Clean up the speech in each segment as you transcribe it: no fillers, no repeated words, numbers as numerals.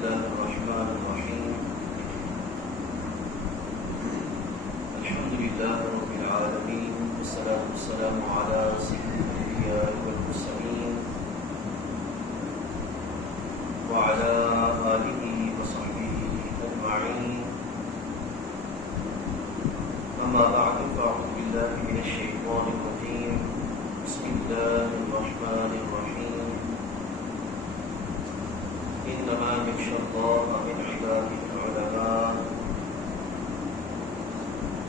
الله الرحمن الرحيم الحمد لله رب العالمين والصلاة والسلام على سيد الأنبياء والمرسلين وعلى آله وصحبه أجمعين أما بعد فأعوذ بالله من الشيطان الرجيم بسم الله الرحمن الرحيم إنما يخشى الله من عباده العلماء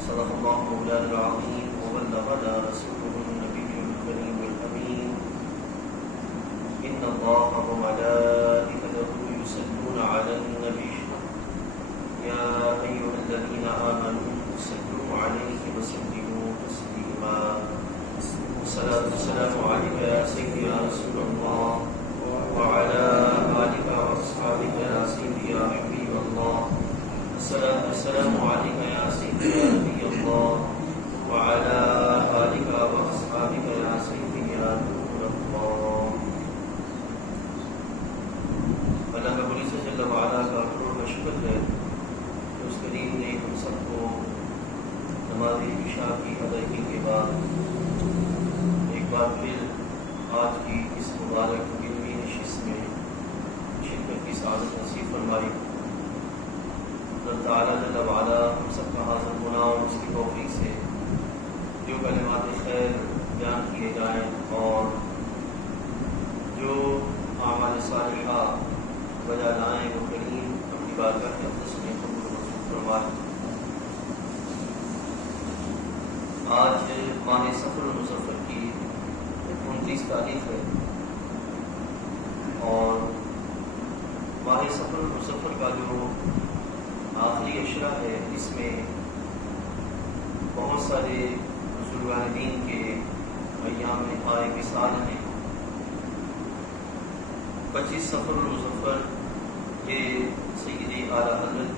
صدق الله مولانا العظيم وبلغنا رسوله النبي الكريم الأمين إن الله وملائكته يصلون على النبي يا أيها الذين آمنوا صلوا عليه وسلموا تسليما الصلاة والسلام عليك يا سيدي يا رسول الله وعلى آلك وأصحابك يا سيدي يا حبيب الله الصلاة والسلام عليك يا سيدي يا نبي الله وعلى آلك وأصحابك يا سيدي يا نور الله اللہ رب العزت جل وعلا کا کروڑ شکر ہے کہ اس کریم نے ہم سب کو نماز عشاء کی ادائیگی کے بعد ایک بار پھر آج کی اس مبارک علمی نشست میں شرکت کی سعادت نصیب فرمائی۔ اللہ تعالیٰ جل وعلا ہم سب کا حاضر ہونا اور اس کی توفیق سے جو کلمات خیر بیان کیے جائیں اور جو اعمال صالحہ بجا لائیں وہ کریم اپنی بارگاہ کے اقدس میں قبول منظور فرمائے۔ آج ماہ سفر المظفر کی 29 تاریخ ہے اور ماہ سفر المظفر کا جو آخری عشرہ ہے اس میں بہت سارے بزرگان دین کے ایام آئے مثال ہیں۔ 25 سفر المظفر یہ سیدی اعلیٰ حضرت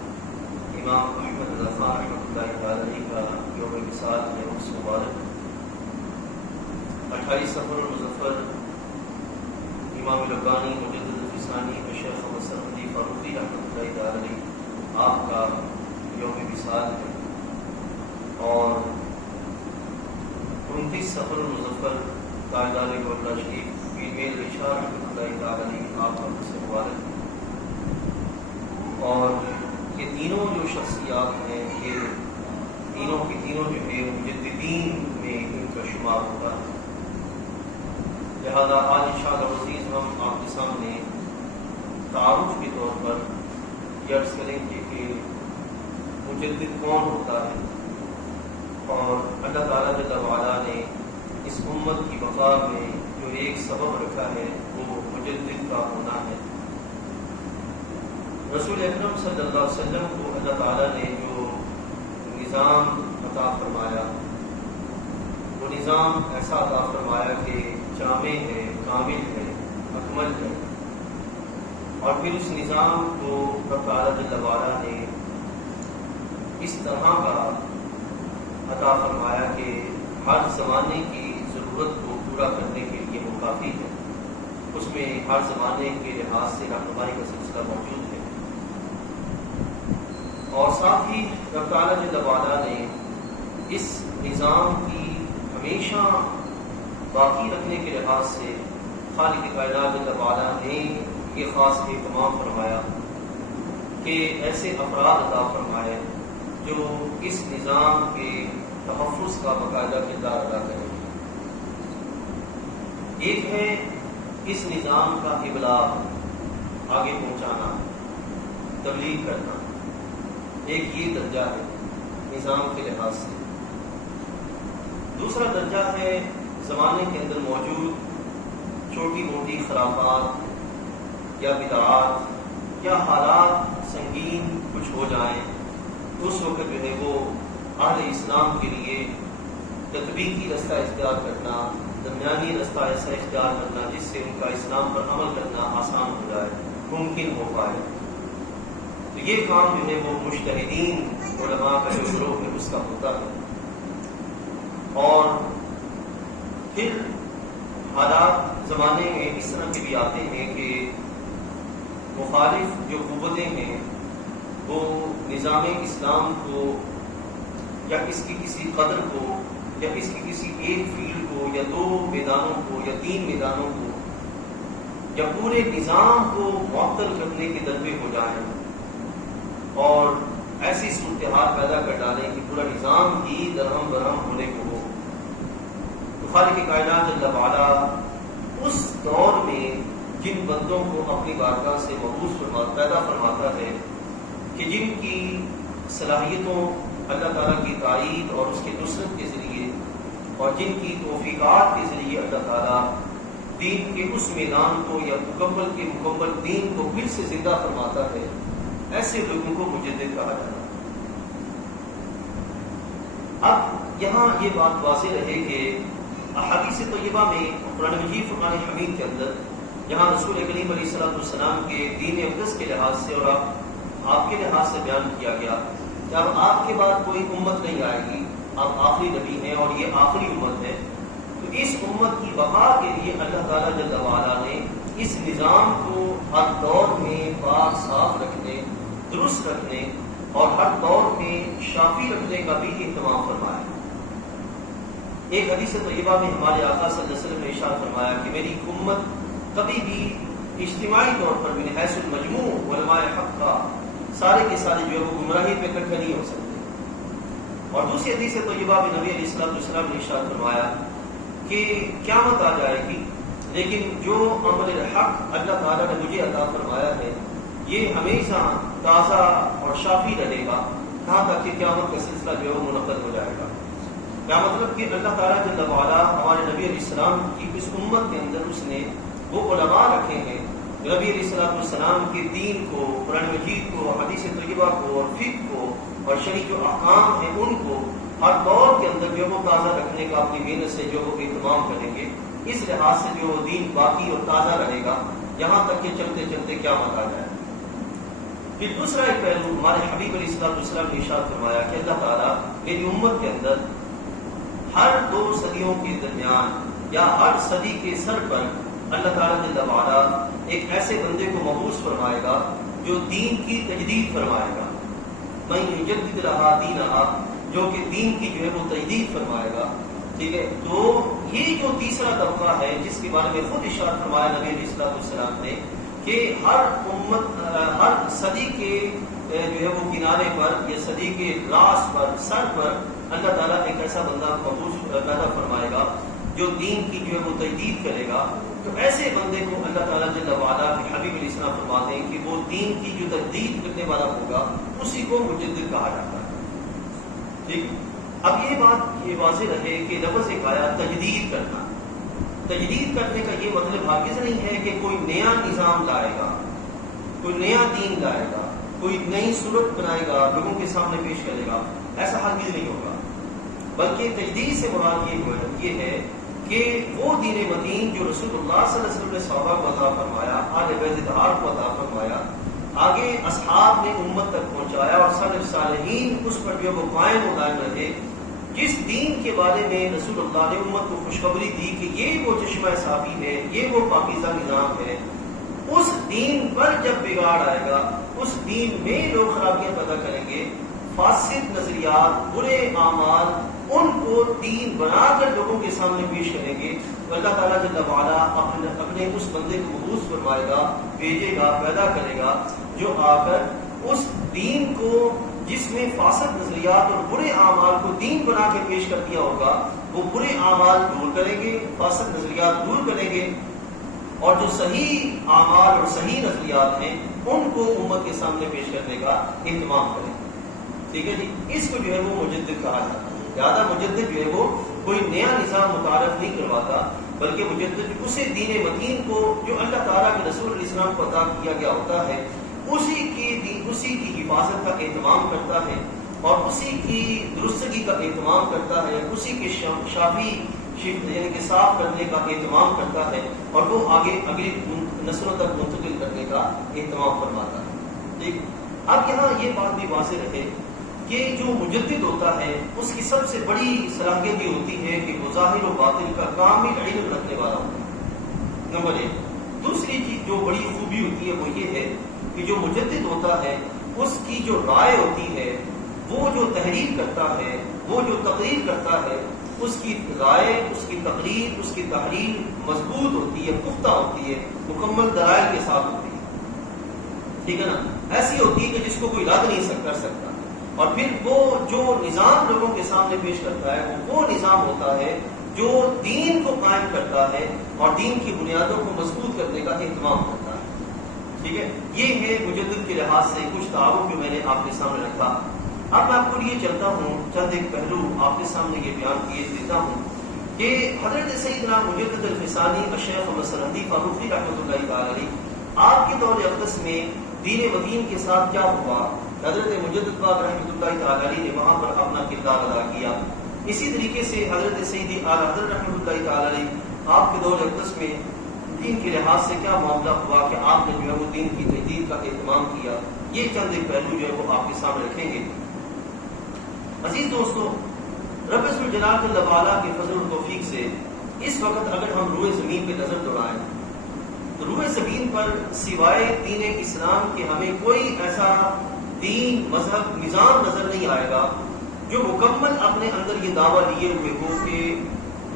امام احمد رضا خان رحمۃ اللہ علیہ کا یوم مثال ہے اس مبارک۔ 28 سفر المظفر امام ربانی مجدد الفسانی شیخ مسعود فاروقی رحمۃ اللہ علیہ آپ کا یوم مثال ہے اور 29 سفر المظفر تاجدار گولڈا شریف پیر میل رشا رحمۃ اللہ علیہ آپ کا سے مبارک ہے۔ اور یہ تینوں جو شخصیات ہیں یہ تینوں کی تینوں جو ہے مجددین میں ان کا شمار ہوتا ہے، لہذا آج انشاءاللہ عزیز ہم آپ کے سامنے تعارف کے طور پر یہ عرض کریں گے کہ مجدد کون ہوتا ہے اور اللہ تعالیٰ جل وعلا نے اس امت کی بقا میں جو ایک سبب رکھا ہے وہ مجدد کا ہونا ہے۔ رسول اکرم صلی اللہ علیہ وسلم کو اللہ تعالیٰ نے جو نظام عطا فرمایا وہ نظام ایسا عطا فرمایا کہ جامع ہے، کامل ہے، اکمل ہے، اور پھر اس نظام کو رب تعالیٰ جل وعلا نے اس طرح کا عطا فرمایا کہ ہر زمانے کی ضرورت کو پورا کرنے کے لیے وہ کافی ہے، اس میں ہر زمانے کے لحاظ سے رہنمائی کا سلسلہ موجود ہے، اور ساتھ ہی رب تعالیٰ جل وعلا نے اس نظام کی ہمیشہ باقی رکھنے کے لحاظ سے خالق کائنات جل وعلا نے یہ خاص اہتمام فرمایا کہ ایسے افراد عطا فرمائے جو اس نظام کے تحفظ کا باقاعدہ کردار ادا کریں۔ ایک ہے اس نظام کا ابلاغ، آگے پہنچانا، تبلیغ کرنا، ایک یہ درجہ ہے نظام کے لحاظ سے۔ دوسرا درجہ ہے زمانے کے اندر موجود چھوٹی موٹی خرافات یا بدعات یا حالات سنگین کچھ ہو جائیں تو اس وقت جو ہے وہ اہل اسلام کے لیے تطبیقی رستہ اختیار کرنا، درمیانی رستہ ایسا اختیار کرنا جس سے ان کا اسلام پر عمل کرنا آسان ہو جائے، ممکن ہو پائے۔ تو یہ کام جو ہے وہ مجتہدین علماء کا جو گروہ ہے اس کا ہوتا ہے۔ اور پھر حالات زمانے میں اس طرح کے بھی آتے ہیں کہ مخالف جو قوتیں ہیں وہ نظام اسلام کو یا اس کی کسی قدر کو یا اس کی کسی ایک فیلڈ کو یا 2 میدانوں کو یا 3 میدانوں کو یا پورے نظام کو معطل کرنے کے دعوے ہو جائیں اور ایسی صورتحال پیدا کر ڈالیں کہ پورا نظام ہی درہم برہم ہونے کو ہو، تو خالق کائنات جل وعلا اس دور میں جن بندوں کو اپنی بارگاہ سے مبعوث پیدا فرماتا ہے کہ جن کی صلاحیتوں اللہ تعالیٰ کی تائید اور اس کی نصرت کے ذریعے اور جن کی توفیقات کے ذریعے اللہ تعالیٰ دین کے اس میدان کو یا مکمل کے مکمل دین کو پھر سے زندہ فرماتا ہے، ایسے لوگوں کو مجدد کہا جاتا ہے۔ اب یہاں یہ بات واضح رہے کہ احادیث طیبہ میں قرآن مجید فرقان حمید کے اندر جہاں رسول کریم علیہ الصلوۃ والسلام کے دین اقدس کے لحاظ سے اور آپ کے لحاظ سے بیان کیا گیا کہ اب آپ کے بعد کوئی امت نہیں آئے گی، آپ آخری نبی ہیں اور یہ آخری امت ہے، تو اس امت کی بقا کے لیے اللہ تعالیٰ جل وعلا نے اس نظام کو ہر دور میں پاک صاف رکھنے، درست رکھنے اور ہر دور میں شافی رکھنے کا بھی اہتمام فرمایا۔ ایک حدیث طیبہ میں ہمارے آقا صلی اللہ علیہ وسلم نے ارشاد فرمایا کہ میری امت کبھی بھی اجتماعی طور پر من حیث المجموع علماء حق کا سارے کے سارے جو ہے وہ گمراہی پہ اکٹھے نہیں ہو سکتے۔ اور دوسری حدیث طیبہ میں نبی علیہ السلام نے ارشاد فرمایا کہ قیامت آ جائے گی لیکن جو عمل الحق اللہ تعالیٰ نے مجھے عطا فرمایا ہے یہ ہمیشہ تازہ اور شافی رہے گا، کہاں تک کہ قیامت کا سلسلہ جو ہے وہ منعقد ہو جائے گا۔ کیا مطلب کہ اللہ تعالیٰ جل وعلا ہمارے نبی علیہ السلام کی اس امت کے اندر اس نے وہ علماء رکھے ہیں، نبی علیہ السلام کے دین کو، قرآن مجید کو، حدیث طیبہ کو اور فقہ کو اور شرعی جو احکام ہیں ان کو ہر دور کے اندر جو وہ تازہ رکھنے کا اپنی محنت سے جو وہ اہتمام کریں گے، اس لحاظ سے جو دین باقی اور تازہ رہے گا یہاں تک کہ چلتے چلتے قیامت آ جائے۔ پھر دوسرا ایک پہلو ہمارے حبیب علیہ السلام نے ارشاد فرمایا کہ اللہ تعالیٰ میری امت کے اندر ہر 2 صدیوں کے درمیان یا ہر صدی کے سر پر اللہ تعالیٰ جل وعلا ایک ایسے بندے کو مبعوث فرمائے گا جو دین کی تجدید فرمائے گا، من یجدد لہا دینہا، جو کہ دین کی جو ہے وہ تجدید فرمائے گا۔ ٹھیک ہے، تو یہ جو تیسرا طبقہ ہے جس کے بارے میں خود ارشاد فرمایا نبی علیہ السلام نے کہ ہر امت ہر صدی کے جو ہے وہ کنارے پر یا صدی کے راس پر سر پر اللہ تعالیٰ ایک ایسا بندہ مبعوث پیدا فرمائے گا جو دین کی جو ہے وہ تجدید کرے گا۔ تو ایسے بندے کو اللہ تعالیٰ جل وعلا کے حبیب علیہ السلام فرماتے ہیں کہ وہ دین کی جو تجدید کرنے والا ہوگا اسی کو مجدد کہا جاتا ہے۔ ٹھیک، اب یہ بات یہ واضح رہے کہ لفظ ایک آیا تجدید کرنا، تجدید کرنے کا یہ مطلب ہرگز نہیں ہے کہ کوئی نیا نظام لائے گا، کوئی نیا دین لائے گا، کوئی نئی صورت بنائے گا، لوگوں کے سامنے پیش کرے گا، ایسا ہرگز نہیں ہوگا، بلکہ تجدید سے مراد یہ ہے کہ وہ دین متین جو رسول اللہ صلی اللہ علیہ وسلم نے صحابہ کو عطا فرمایا، آل بیت اطہار کو عطا فرمایا، آگے اصحاب نے امت تک پہنچایا اور سلف صالحین اس پر جو وہ قائم و دائم رہے، جس دین کے بارے میں رسول اللہ نے امت کو خوشخبری دی کہ یہ وہ چشمہ صافی ہے، یہ وہ پاکیزہ نظام ہے، اس دین پر جب بگاڑ آئے گا، اس دین میں لوگ خرابیاں پیدا کریں گے، فاسد نظریات، برے اعمال، ان کو دین بنا کر لوگوں کے سامنے پیش کریں گے، تو اللہ تعالیٰ جل وعلا اپنے اس بندے کو مبعوث فرمائے گا، بھیجے گا، پیدا کرے گا، جو آ کر اس دین کو جس میں فاسد نظریات اور برے اعمال کو دین بنا کے پیش کر دیا ہوگا، وہ برے اعمال دور کریں گے، فاسد نظریات دور کریں گے، اور جو صحیح اعمال اور صحیح نظریات ہیں ان کو امت کے سامنے پیش کرنے کا اہتمام کریں گے۔ ٹھیک ہے جی، اس کو جو ہے وہ مجدد کہا جاتا ہے۔ زیادہ مجدد جو ہے وہ کوئی نیا نظام متعارف نہیں کرواتا، بلکہ مجدد اسے دین متین کو جو اللہ تعالیٰ کے رسول علیہ السلام کو عطا کیا گیا ہوتا ہے اسی کی حفاظت کا اہتمام کرتا ہے اور اسی کی درستگی کا اہتمام کرتا ہے، اسی کے شافی یعنی کہ صاف کرنے کا اہتمام کرتا ہے اور وہ آگے اگلی نسلوں تک منتقل کرنے کا اہتمام فرماتا ہے۔ ٹھیک، اب یہاں یہ بات بھی واضح رہے کہ جو مجدد ہوتا ہے اس کی سب سے بڑی صلاحیت یہ ہوتی ہے کہ وہ ظاہر و باطن کا کامل علم رکھنے والا ہوتا ہے، نمبر 1۔ دوسری چیز جو بڑی خوبی ہوتی ہے وہ یہ ہے کہ جو مجدد ہوتا ہے اس کی جو رائے ہوتی ہے، وہ جو تحریر کرتا ہے، وہ جو تقریر کرتا ہے، اس کی رائے، اس کی تقریر، اس کی تحریر مضبوط ہوتی ہے، پختہ ہوتی ہے، مکمل دلائل کے ساتھ ہوتی ہے، ٹھیک ہے نا؟ ایسی ہوتی ہے کہ جس کو کوئی رد نہیں کر سکتا. اور پھر وہ جو نظام لوگوں کے سامنے پیش کرتا ہے وہ نظام ہوتا ہے جو دین کو قائم کرتا ہے اور دین کی بنیادوں کو مضبوط کرنے کا اہتمام کرتا ہے. ٹھیک ہے، یہ ہے مجدد کے لحاظ سے کچھ تعارف جو میں نے آپ کے سامنے رکھا. اب میں آپ کو لیے چلتا ہوں، چند ایک پہلو آپ کے سامنے یہ بیان کیے دیتا ہوں کہ حضرت سیدنا مجدد الفسانی الشیخ محمد سرہندی فاروقی رحمۃ اللہ تعالی علیہ، آپ کے دور اقدس میں دین مدین کے ساتھ کیا ہوا، حضرت مجدد پاک رحمۃ اللہ تعالی علیہ نے وہاں پر اپنا کردار ادا کیا. اسی طریقے سے حضرت سیدی اعلیٰ حضرت رحمۃ اللہ تعالی علیہ آپ کے دور اقدس میں دین کے لحاظ سے کیا معاملہ ہوا کہ آپ نے جو ہے وہ دین کی تجدید کا اہتمام کیا. یہ چند ایک پہلو جو ہے وہ آپ کے سامنے رکھیں گے. عزیز دوستو، رب ذوالجلال جل وعلا کے فضل و توفیق سے اس وقت اگر ہم روئے زمین پہ نظر دوڑائیں تو روئے زمین پر سوائے دین اسلام کے ہمیں کوئی ایسا دین، مذہب، نظام نظر نہیں آئے گا جو مکمل اپنے اندر یہ دعویٰ لیے ہوئے ہو کہ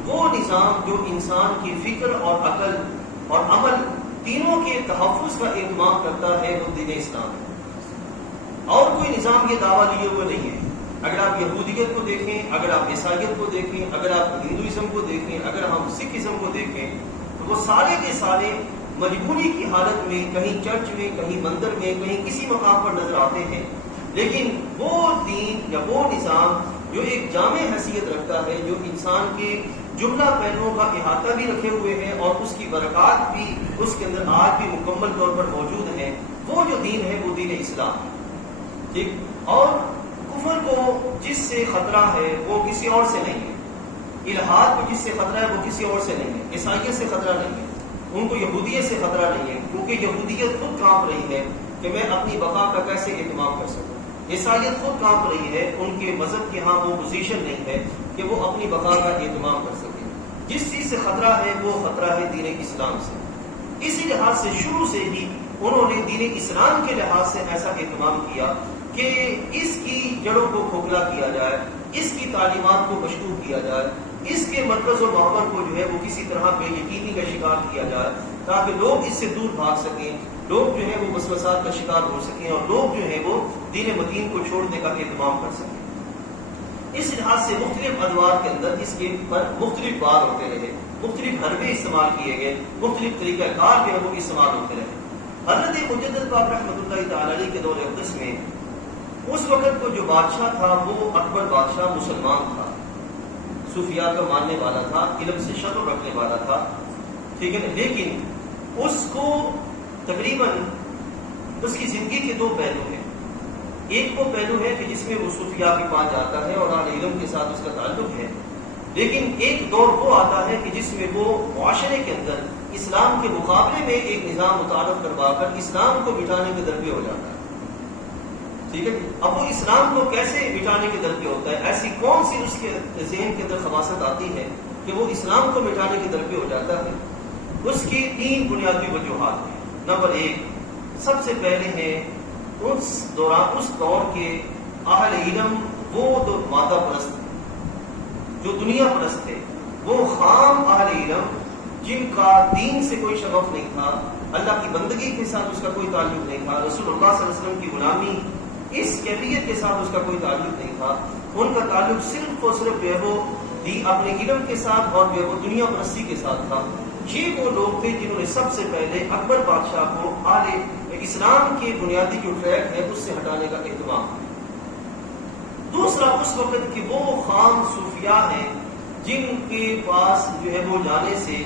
وہ نظام جو انسان کی فکر اور عقل اور عمل تینوں کے تحفظ کا اہتمام کرتا ہے وہ دین اسلام ہے. اور کوئی نظام یہ دعویٰ لیے ہوئے نہیں ہے. اگر آپ یہودیت کو دیکھیں، اگر آپ عیسائیت کو دیکھیں، اگر آپ ہندوازم کو دیکھیں، اگر ہم سکھ ازم کو دیکھیں تو وہ سارے کے سارے مجبوری کی حالت میں کہیں چرچ میں، کہیں مندر میں، کہیں کسی مقام پر نظر آتے ہیں. لیکن وہ دین یا وہ نظام جو ایک جامع حیثیت رکھتا ہے، جو انسان کے جملہ پہلوؤں کا احاطہ بھی رکھے ہوئے ہیں اور اس کی برکات بھی اس کے اندر آج بھی مکمل طور پر موجود ہیں، وہ جو دین ہے وہ دین اسلام ہے. ٹھیک، اور کفر کو جس سے خطرہ ہے وہ کسی اور سے نہیں ہے، الحاد کو جس سے خطرہ ہے وہ کسی اور سے نہیں ہے، عیسائیت سے خطرہ نہیں ہے، ان کو یہودیت سے خطرہ نہیں ہے کیونکہ یہودیت خود کانپ رہی ہے کہ میں اپنی بقا کا کیسے اہتمام کر سکوں. عیسائیت خود کانپ رہی ہے، ان کے مذہب کے ہاں وہ پوزیشن نہیں ہے کہ وہ اپنی بقا کا اہتمام کر سکے. جس چیز سے خطرہ ہے وہ خطرہ ہے دین اسلام سے. اسی لحاظ سے شروع سے ہی انہوں نے دین اسلام کے لحاظ سے ایسا اہتمام کیا کہ اس کی جڑوں کو کھوکھلا کیا جائے، اس کی تعلیمات کو مشکوک کیا جائے، اس کے مرکز و محور کو جو ہے وہ کسی طرح بے یقینی کا شکار کیا جائے تاکہ لوگ اس سے دور بھاگ سکیں، لوگ جو ہے وہ وسوسات کا شکار ہو سکیں اور لوگ جو ہے وہ دین مدین کو چھوڑنے کا اہتمام کر سکیں. اس لحاظ سے مختلف ادوار کے اندر اس کے پر مختلف بات ہوتے رہے، مختلف حربے استعمال کیے گئے، مختلف طریقہ کار جو ہے وہ استعمال ہوتے رہے. حضرت مجدد پاک رحمۃ اللہ تعالی علیہ کے دور اقدس میں اس وقت کو جو بادشاہ تھا وہ اکبر بادشاہ مسلمان تھا، صوفیاء کا ماننے والا تھا، علم سے شغف رکھنے والا تھا. ٹھیک ہے، لیکن اس کو تقریباً اس کی زندگی کے دو پہلو ہیں. ایک وہ پہلو ہے کہ جس میں وہ صوفیاء کے پاس جاتا ہے اور اہل علم کے ساتھ اس کا تعلق ہے، لیکن ایک دور وہ آتا ہے کہ جس میں وہ معاشرے کے اندر اسلام کے مقابلے میں ایک نظام متعارف کروا کر اسلام کو مٹانے کے درپے ہو جاتا ہے. ٹھیک ہے، اب وہ اسلام کو کیسے مٹانے کے درپے ہوتا ہے، ایسی کون سی اس کے ذہن کے اندر خباثت آتی ہے کہ وہ اسلام کو مٹانے کے درپے ہو جاتا ہے. اس کی تین بنیادی وجوہات ہیں. نمبر ایک، سب سے پہلے ہے اس دور کے اہل علم، وہ مادہ پرست تھے، جو دنیا پرست تھے، وہ خام اہل علم جن کا دین سے کوئی شغف نہیں تھا، اللہ کی بندگی کے ساتھ اس کا کوئی تعلق نہیں تھا، رسول اللہ صلی اللہ علیہ وسلم کی غلامی اس کیفیت کے ساتھ اس کا کوئی تعلق نہیں تھا. ان کا تعلق صرف اور صرف جو ہے وہ اپنے علم کے ساتھ اور جو ہے وہ دنیا پرستی کے ساتھ تھا. یہ وہ لوگ تھے جنہوں نے سب سے پہلے اکبر بادشاہ کو اسلام کے بنیادی جو ٹریک ہے اس سے ہٹانے کا اہتمام کیا. دوسرا، اس وقت کی وہ خام صوفیاء ہیں جن کے پاس جو ہے وہ جانے سے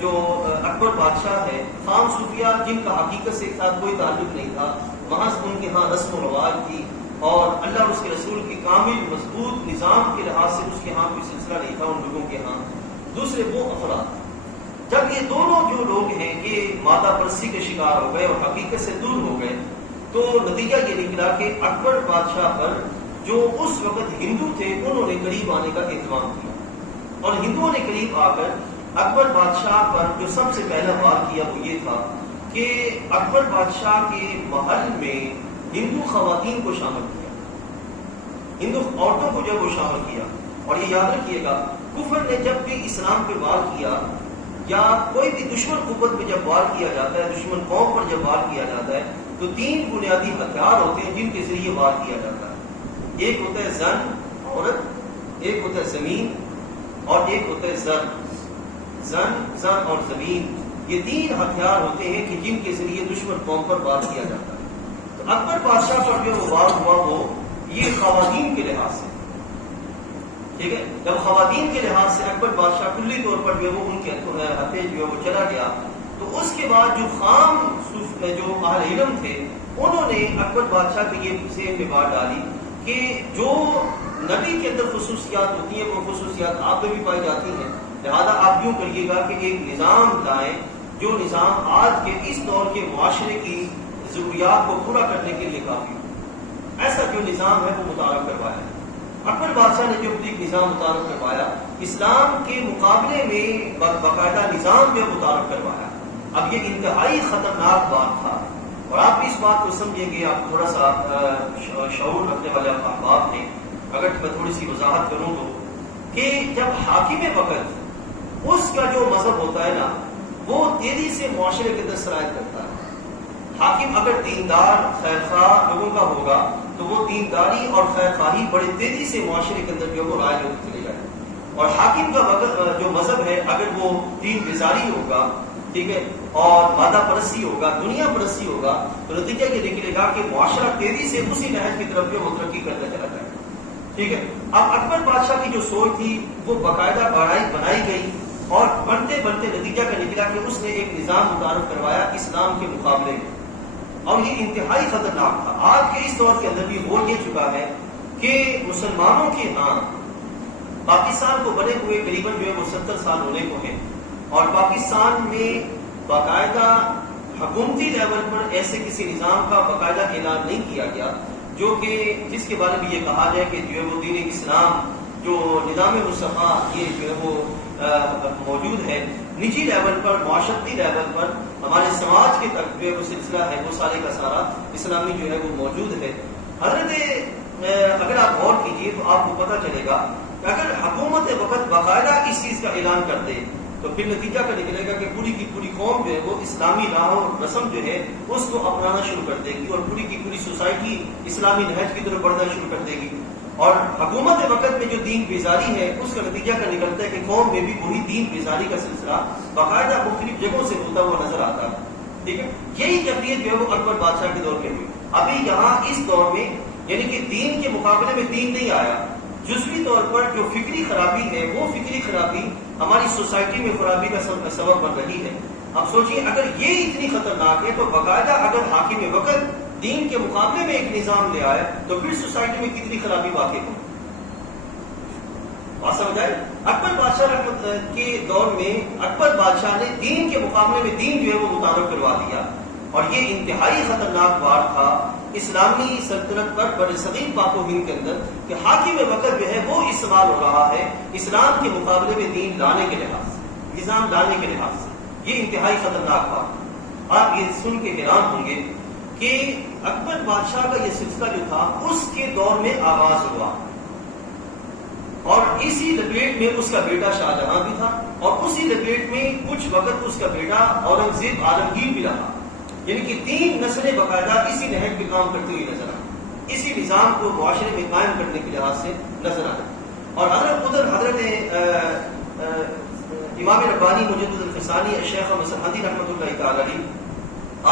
جو اکبر بادشاہ ہے، خام صوفیاء جن کا حقیقت سے ساتھ کوئی تعلق نہیں تھا، وہاں ان کے ہاں رسم و رواج تھی اور اللہ اور اس کے رسول کی کامل مضبوط نظام کے لحاظ سے اس کے ہاں کوئی سلسلہ نہیں تھا ان لوگوں کے ہاں. دوسرے وہ افراد، جب یہ دونوں جو لوگ ہیں یہ مادہ پرستی کے شکار ہو گئے اور حقیقت سے دور ہو گئے تو نتیجہ یہ نکلا کہ اکبر بادشاہ پر جو اس وقت ہندو تھے انہوں نے قریب آنے کا اہتمام کیا، اور ہندوؤں نے قریب آ کر اکبر بادشاہ پر جو سب سے پہلا وار کیا وہ یہ تھا کہ اکبر بادشاہ کے محل میں ہندو خواتین کو شامل کیا، ہندو عورتوں کو جو وہ شامل کیا. اور یہ یاد رکھیے گا، کفر نے جب بھی اسلام پہ وار کیا یا کوئی بھی دشمن قوت پہ جب وار کیا جاتا ہے، دشمن قوم پر جب وار کیا جاتا ہے، تو 3 بنیادی ہتھیار ہوتے ہیں جن کے ذریعے وار کیا جاتا ہے. ایک ہوتا ہے زن عورت، ایک ہوتا ہے زمین، اور ایک ہوتا ہے زن اور زمین. یہ 3 ہتھیار ہوتے ہیں کہ جن کے ذریعے دشمن قوم پر وار کیا جاتا ہے. تو اکبر بادشاہ پر جو وار ہوا وہ یہ خواتین کے لحاظ سے، ٹھیک ہے. جب خواتین کے لحاظ سے اکبر بادشاہ کلی طور پر جو وہ ان کے ہاتھیں جو وہ چلا گیا، تو اس کے بعد جو خام جو اہل علم تھے انہوں نے اکبر بادشاہ کی یہ ذہن میں بات ڈالی کہ جو نبی کے اندر خصوصیات ہوتی ہیں وہ خصوصیات آپ میں بھی پائی جاتی ہیں، لہذا آپ یوں کریے گا کہ ایک نظام لائیں جو نظام آج کے اس دور کے معاشرے کی ضروریات کو پورا کرنے کے لیے کافی ہو. ایسا جو نظام ہے وہ متعارف کروایا. اکبر بادشاہ نے جو ایک نظام متعارف کروایا، اسلام کے مقابلے میں باقاعدہ نظام جو متعارف کروایا. اب یہ انتہائی خطرناک بات تھا، اور آپ بھی اس بات کو سمجھیں گے. آپ تھوڑا سا شعور رکھنے والے احباب ہیں، اگر میں تھوڑی سی وضاحت کروں تو، کہ جب حاکم وقت اس کا جو مذہب ہوتا ہے نا وہ تیزی سے معاشرے کے اندر سرایت کرتا ہے. حاکم اگر دیندار خیرخواہ لوگوں کا ہوگا تو وہ دینداری اور خیرخواہی بڑے تیزی سے معاشرے کے اندر جو وہ رائج ہوتی چلی جائے. اور حاکم کا جو مذہب ہے اگر وہ دین بیزاری ہوگا، ٹھیک ہے، اور مادہ پرستی ہوگا، دنیا پرستی ہوگا، تو نتیجہ یہ نکلے گا کہ معاشرہ تیزی سے اسی نہج کی طرف جو وہ ترقی کرتا چلا جائے. ٹھیک ہے. اب اکبر بادشاہ کی جو سوچ تھی وہ باقاعدہ بنائی گئی، اور بنتے بنتے نتیجہ کا نکلا کہ اس نے ایک نظام متعارف کروایا اسلام کے مقابلے میں، اور یہ انتہائی خطرناک تھا. آج کے اس دور کے اندر بھی ہو یہ چکا ہے کہ مسلمانوں کے ہاں پاکستان کو بنے ہوئے قریباً جو ہے وہ 70 سال ہونے کو ہیں، اور پاکستان میں باقاعدہ حکومتی لیول پر ایسے کسی نظام کا باقاعدہ اعلان نہیں کیا گیا جو کہ جس کے بارے میں یہ کہا جائے کہ جو ہے وہ دین اسلام جو نظام مصطفیٰ یہ جو ہے وہ موجود ہے. نجی لیول پر، معاشرتی لیول پر، ہمارے سماج کے تک جو ہے وہ سلسلہ ہے وہ سارے کا سارا اسلامی جو ہے وہ موجود ہے. حضرت اگر آپ غور کیجیے تو آپ کو پتہ چلے گا کہ اگر حکومت وقت باقاعدہ اس چیز کا اعلان کر دے تو پھر نتیجہ کا نکلے گا کہ پوری کی پوری قوم جو ہے وہ اسلامی راہ و رسم جو ہے اس کو اپنانا شروع کر دے گی، اور پوری کی پوری سوسائٹی اسلامی نہج کی طرف بڑھنا شروع کر دے گی. اور حکومت وقت میں جو دین بیزاری ہے اس کا نتیجہ کا نکلتا ہے کہ قوم میں بھی وہی دین بیزاری کا سلسلہ باقاعدہ مختلف جگہوں سے ہوتا ہوا نظر آتا ہے. ٹھیک ہے. یہی کیفیت جو ہے وہ اکبر بادشاہ کے دور میں ہوئی. ابھی یہاں اس دور میں یعنی کہ دین کے مقابلے میں دین نہیں آیا، جزوی طور پر جو فکری خرابی ہے وہ فکری خرابی ہماری سوسائٹی میں خرابی کا سبب بن رہی ہے. اب سوچئے اگر یہ اتنی خطرناک ہے تو باقاعدہ اگر حاکم وقت دین کے مقابلے میں ایک نظام لے آئے تو پھر سوسائٹی میں کتنی خرابی واقع ہو. بات سمجھ آئے؟ اکبر بادشاہ کے دور میں اکبر بادشاہ نے دین کے مقابلے میں دین جو ہے وہ متعارف کروا دیا، اور یہ انتہائی خطرناک وار تھا اسلامی سلطنت پر بر صغیر پاک و ہند کے اندر کہ حاکم وقت جو ہے وہ استعمال ہو رہا ہے اسلام کے مقابلے میں دین لانے کے لحاظ سے، نظام لانے کے لحاظ سے. یہ انتہائی خطرناک بات. آپ یہ سن کے حیران ہوں گے کہ اکبر بادشاہ کا یہ سلسلہ جو تھا اس کے دور میں آغاز ہوا، اور اسی لپیٹ میں اس کا بیٹا شاہجہاں بھی تھا، اور اسی لپیٹ میں کچھ وقت اس کا بیٹا اورنگزیب عالمگیر بھی رہا. یعنی کہ 3 نسلیں باقاعدہ اسی نہج پہ کام کرتی ہوئی نظر آئی، اسی نظام کو معاشرے میں قائم کرنے کے لحاظ سے نظر آئی. اور حضرت امام ربانی مجدد الفسانی شیخ مسحدی رحمۃ اللہ تعالی علیہ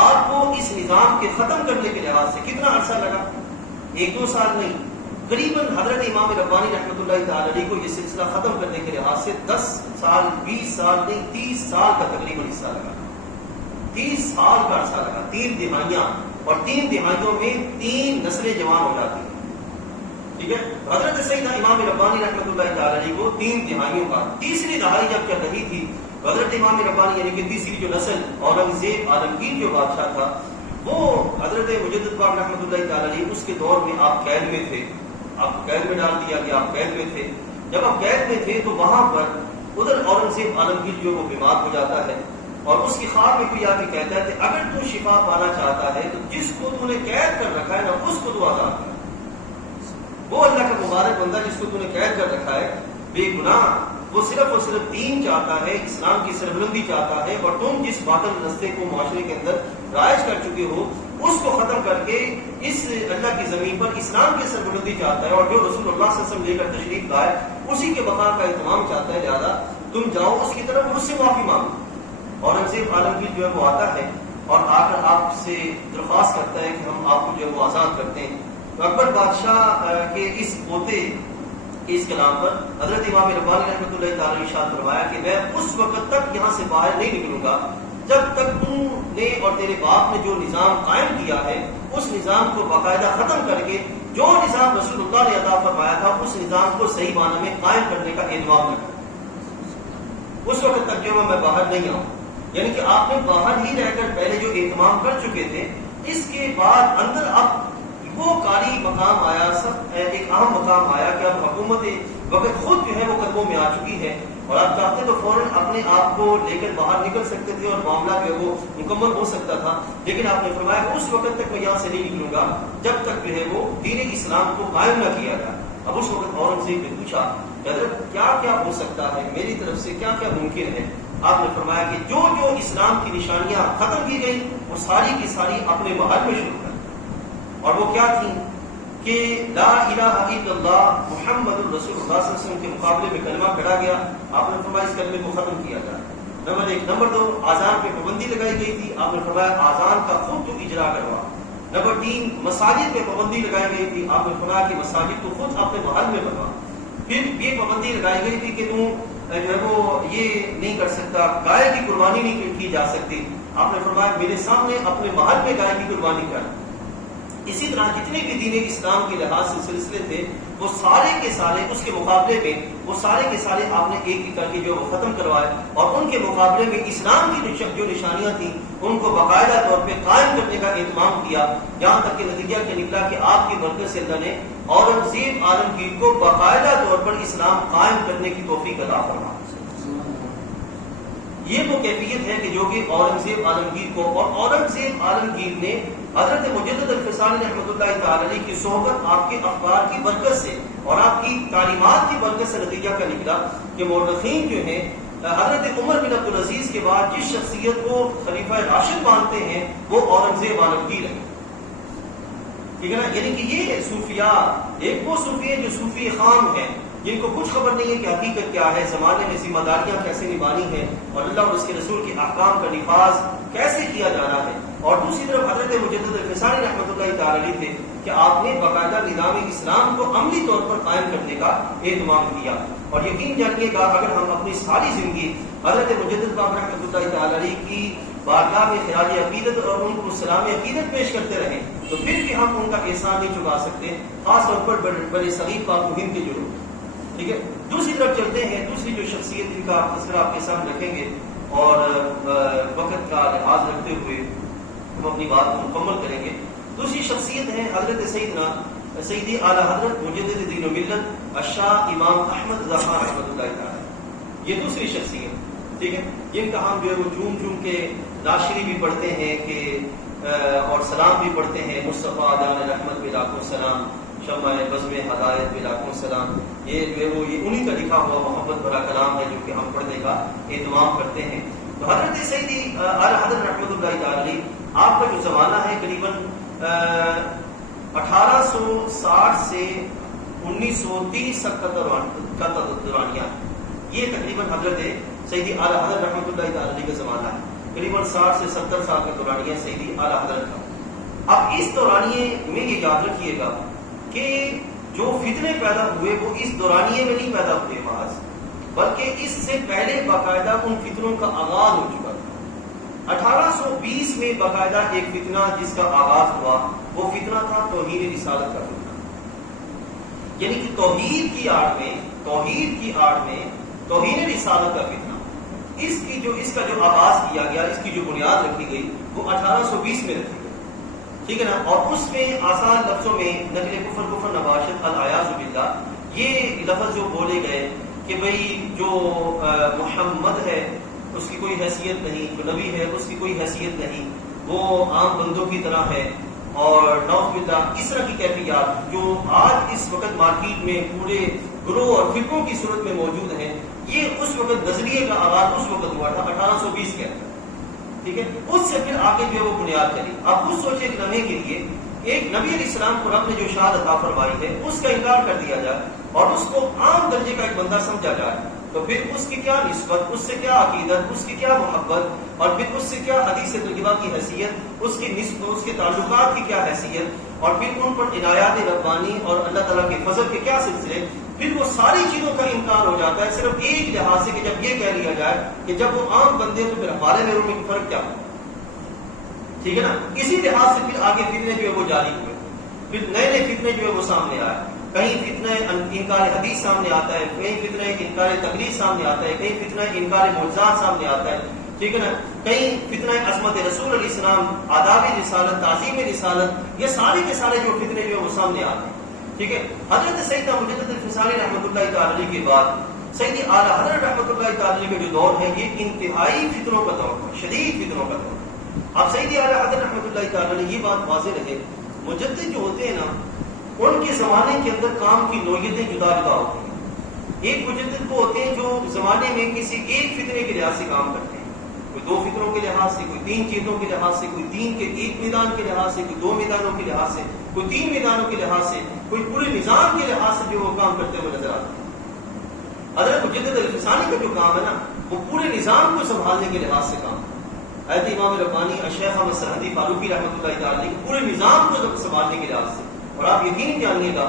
آپ کو اس نظام کے ختم کرنے کے لحاظ سے کتنا عرصہ لگا؟ 1-2 سال نہیں، قریباً حضرت امام ربانی رحمۃ اللہ تعالی علیہ کو یہ سلسلہ ختم کرنے کے لحاظ سے 10 سال 20 سال نہیں 30 سال کا تقریباً حصہ لگا. 30 سال کا عرصہ لگا، 3 دہائیاں، اور 3 دہائیوں میں 3 نسلیں جوان ہو جاتی ہیں. ٹھیک ہے. حضرت سیدنا امام ربانی رحمۃ اللہ تعالی علیہ کو 3 دہائیوں کا تیسری دہائی جب چل رہی تھی، حضرت امام ربانی یعنی کہ تیسری جو نسل اورنگزیب عالمگیر جو بادشاہ تھا وہ حضرت مجدد پاک رحمۃ اللہ تعالی علیہ اس کے دور میں آپ قید میں تھے، آپ قید میں ڈال دیا گیا، آپ قید میں تھے. جب آپ قید میں تھے تو وہاں پر ادھر اورنگزیب عالمگیر جو وہ بیمار ہو جاتا ہے، اور اس کی خواب میں کوئی آ کے کہتا ہے کہ اگر تو شفا پانا چاہتا ہے تو جس کو تو نے قید کر رکھا ہے نا اس کو تو آزاد کر. وہ اللہ کا مبارک بندہ جس کو تو نے قید کر رکھا ہے بے گناہ، وہ صرف اور صرف دین چاہتا ہے، اسلام کی سربلندی چاہتا ہے، اور تم جس باطل رستے کو معاشرے کے اندر رائج کر چکے ہو اس کو ختم کر کے اس اللہ کی زمین پر اسلام کی سربلندی چاہتا ہے، اور جو رسول اللہ صلی اللہ علیہ وسلم لے کر تشریف لائے اسی کے بقا کا اہتمام چاہتا ہے. لہذا تم جاؤ اس کی طرف اور اس سے معافی مانگو. اورنگزیب عالمگیر جو ہے وہ آتا ہے اور آ کر آپ سے درخواست کرتا ہے کہ ہم آپ کو جو ہے وہ آزاد کرتے ہیں. تو اکبر بادشاہ کے اس پوتے اس کلام پر حضرت امام ربانی رحمۃ اللہ تعالی ارشاد فرمایا کہ میں اس وقت تک یہاں سے باہر نہیں نکلوں گا جب تک تم نے اور تیرے باپ نے جو نظام قائم کیا ہے اس نظام کو باقاعدہ ختم کر کے جو نظام رسول اللہ نے عطا فرمایا تھا اس نظام کو صحیح معنی میں قائم کرنے کا اہتمام نہ کروں. اس وقت تک جو میں باہر نہیں آؤں. یعنی کہ آپ نے باہر ہی رہ کر پہلے جو اہتمام کر چکے تھے، اس کے بعد اندر اب وہ کاری مقام آیا، سب ایک اہم مقام آیا کہ اب حکومت وقت خود جو ہے وہ قدموں میں آ چکی ہے، اور آپ چاہتے تو فوراً اپنے آپ کو لے کر باہر نکل سکتے تھے اور معاملہ جو ہے وہ مکمل ہو سکتا تھا. لیکن آپ نے فرمایا کہ اس وقت تک میں یہاں سے نہیں نکلوں گا جب تک جو ہے وہ دین اسلام کو قائم نہ کیا جائے. اب اس وقت اورنگزیب نے پوچھا کہ حضرت کیا کیا ہو سکتا ہے، میری طرف سے کیا کیا ممکن ہے. آپ نے فرمایا کہ جو جو اسلام کی نشانیاں ختم کی گئی وہ ساری کی ساری اپنے محل میں شروع کر. اور وہ کیا تھیں کہ لا الہ الا اللہ محمد الرسول اللہ صلی اللہ علیہ وسلم کے مقابلے میں کلمہ پڑھا گیا. آپ نے فرمایا اس کلمے کو ختم کیا جائے. نمبر 1. نمبر 2. آذان پہ پابندی لگائی گئی تھی. آپ نے فرمایا آذان کا خود تو اجرا کروا. نمبر 3. مساجد پہ پابندی لگائی گئی تھی. آپ نے فرمایا کہ مساجد تو خود اپنے محل میں بنوا. پھر یہ پابندی لگائی گئی تھی کہ تم جو ہے وہ یہ نہیں کر سکتا، گائے کی قربانی نہیں کی جا سکتی. آپ نے فرمایا میرے سامنے اپنے محل میں گائے کی قربانی کر. اسی طرح جتنے بھی دین اسلام کے لحاظ سے سلسلے تھے وہ سارے کے سارے اس کے مقابلے میں وہ سارے کے سارے آپ نے ایک ایک کر کے جو وہ ختم کروائے، اور ان کے مقابلے میں اسلام کی جو نشانیاں تھیں ان کو باقاعدہ طور پہ قائم کرنے کا اہتمام کیا. یہاں تک کہ نتیجہ کیا نکلا کہ آپ کی برکت سے اللہ نے اورنگزیب عالمگیر کو باقاعدہ طور پر اسلام قائم کرنے کی توفیق عطا فرمائی. یہ وہ کیفیت ہے کہ جو کہ اورنگزیب عالمگیر کو، اور اورنگزیب عالمگیر نے حضرت مجدد الفسانی رحمۃ اللہ تعالی علیہ کی صحبت آپ کے اخبار کی برکت سے اور آپ کی تعلیمات کی برکت سے نتیجہ کا نکلا کہ مورخین جو ہیں حضرت عمر بن عبد العزیز کے بعد جس شخصیت کو خلیفہ راشد مانتے ہیں وہ اورنگزیب عالمگیر ہے. ٹھیک ہے نا. یعنی کہ یہ صوفیاء ایک وہ صوفی ہے جو صوفی خام ہیں جن کو کچھ خبر نہیں ہے کہ حقیقت کیا ہے، زمانے میں ذمہ داریاں کیسے نبھانی ہیں اور اللہ اور اس کے رسول کے احکام کا نفاذ کیسے کیا جانا ہے. اور دوسری طرف حضرت مجدد الفسانی رحمۃ اللہ تعالی علیہ تھے کہ آپ نے باقاعدہ نظام اسلام کو عملی طور پر قائم کرنے کا اہتمام کیا. اور یقین جانیے گا اگر ہم اپنی ساری زندگی حضرت مجدد باب رحمۃ اللہ تعالی علیہ کی بارگاہ میں خراج عقیدت اور ان کو سلام عقیدت پیش کرتے رہیں تو پھر بھی ہم ان کا احسان نہیں چکا سکتے، خاص طور پر بڑے صغیر پاک مہم کے جو لوگ. ٹھیک ہے. دوسری طرف چلتے ہیں، دوسری جو شخصیت جن کا تذکرہ آپ کے سامنے رکھیں گے اور وقت کا لحاظ رکھتے ہوئے ہم اپنی بات کو مکمل کریں گے. دوسری شخصیت ہے حضرت سیدی اعلیٰ حضرت مجدد دین و ملت الشاہ امام احمد رضا خان رحمۃ اللہ تعالی. یہ دوسری شخصیت ٹھیک ہے جن کا ہم جو ہے وہ چوم کے ناشری بھی پڑھتے ہیں کہ اور سلام بھی پڑھتے ہیں. مصطفیٰ جان رحمت پہ لاکھوں سلام، شمع بزم ہدایت پہ لاکھوں سلام. یہ جو ہے وہ یہ انہی کا لکھا ہوا محبت بھرا کلام ہے جو کہ ہم پڑھنے کا اہتمام کرتے ہیں. تو حضرت سیدی اعلیٰ حضرت رحمۃ اللہ تعالی آپ کا جو زمانہ ہے قریباً 1860 سے 1930 تک کا دورانیہ، یہ تقریباً حضرت سیدی اعلیٰ حضرت رحمۃ اللہ تعالی کا زمانہ ہے. قریباً 60 سے 70 سال کا دورانیہ سیدی اعلیٰ حضرت کا. اب اس دورانیے میں یہ یاد رکھیے گا کہ جو فتنے پیدا ہوئے وہ اس دورانیے میں نہیں پیدا ہوئے محض، بلکہ اس سے پہلے باقاعدہ ان فتنوں کا آغاز ہو چکا تھا. 1820 میں باقاعدہ ایک فتنہ جس کا آغاز ہوا وہ فتنہ تھا توہین رسالت کا فتنہ. یعنی کہ توحید کی آڑ میں توہین رسالت کا فتنہ، اس کا جو آغاز کیا گیا، اس کی جو بنیاد رکھی گئی وہ 1820 میں رکھی گئی. ٹھیک ہے نا. اور اس میں آسان لفظوں میں نقل کفر نباشت العیاذ باللہ یہ لفظ جو بولے گئے کہ بھئی جو محمد ہے اس کی کوئی حیثیت نہیں، جو نبی ہے اس کی کوئی حیثیت نہیں، وہ عام بندوں کی طرح ہے. اور نعوذ باللہ اس طرح کی کیفیات جو آج اس وقت مارکیٹ میں پورے گروہ اور فرقوں کی صورت میں موجود ہیں، یہ اس وقت نظریے کا آغاز اس وقت ہوا تھا 1820 کے اندر. ٹھیک ہے، اس سے پھر آگے جو ہے وہ بنیاد چلی. آپ خود سوچیں کہ لمحے کے لیے ایک نبی علیہ السلام کو رب نے جو شان عطا فرمائی ہے اس کا انکار کر دیا جائے اور اس کو عام درجے کا ایک بندہ سمجھا جائے، تو پھر اس کی کیا نسبت، اس سے کیا عقیدت، اس کی کیا محبت، اور پھر اس سے کیا حدیث طیبہ کی حیثیت، اس کی نسبت، اس کے تعلقات کی کیا حیثیت، اور پھر ان پر عنایات ربانی اور اللہ تعالیٰ کے فضل کے کیا سلسلے. پھر وہ ساری چیزوں کا انکار ہو جاتا ہے صرف ایک لحاظ سے کہ جب یہ کہہ لیا جائے کہ جب وہ عام بندے تو پھر ہمارے میں ان میں فرق کیا. ٹھیک ہے نا، اسی لحاظ سے پھر آگے فتنے جو ہے وہ جاری ہوئے، پھر نئے نئے فتنے جو ہے وہ سامنے آئے. کہیں فتنہ انکار حدیث سامنے آتا ہے، کہیں فتنہ انکار تقلید سامنے آتا ہے، کہیں فتنہ انکار معجزات سامنے آتا ہے. ٹھیک ہے نا، کہیں فتنہ عظمت رسول علیہ السلام، آداب رسالت، تعظیم رسالت، یہ سارے کے سارے جو فتنے جو ہے وہ سامنے آتے ہیں. ٹھیک ہے، حضرت سیدنا مجدد الفسانی رحمۃ اللہ تعالی کے بعد سیدی اعلیٰ حضرت رحمۃ اللہ تعالی کا جو دور ہے یہ انتہائی فتنوں کا دور ہے، شدید فتنوں کا دور. اب سیدی اعلیٰ حضرت رحمۃ اللہ تعالی یہ بات واضح رہے، مجدد جو ہوتے ہیں نا ان کے زمانے کے اندر کام کی نوعیتیں جدا جدا ہوتی ہیں. ایک مجدد وہ ہوتے ہیں جو زمانے میں کسی ایک فتنے کے لحاظ سے کام کرتے ہیں، کوئی دو فتنوں کے لحاظ سے، کوئی تین چیزوں کے لحاظ سے، کوئی دین کے ایک میدان کے لحاظ سے، کوئی دو میدانوں کے لحاظ سے، کوئی تین میدانوں کے لحاظ سے، کوئی پورے نظام کے لحاظ سے جو وہ کام کرتے ہوئے نظر آتے ہیں. حضرت مجدد الفسانی کا جو کام ہے نا وہ پورے نظام کو سنبھالنے کے لحاظ سے کام ہے. حضرت امام ربانی الشیخ احمد سرحدی فاروقی رحمۃ اللہ تعالی پورے نظام کو سنبھالنے کے لحاظ سے. اور آپ یقین جانیے گا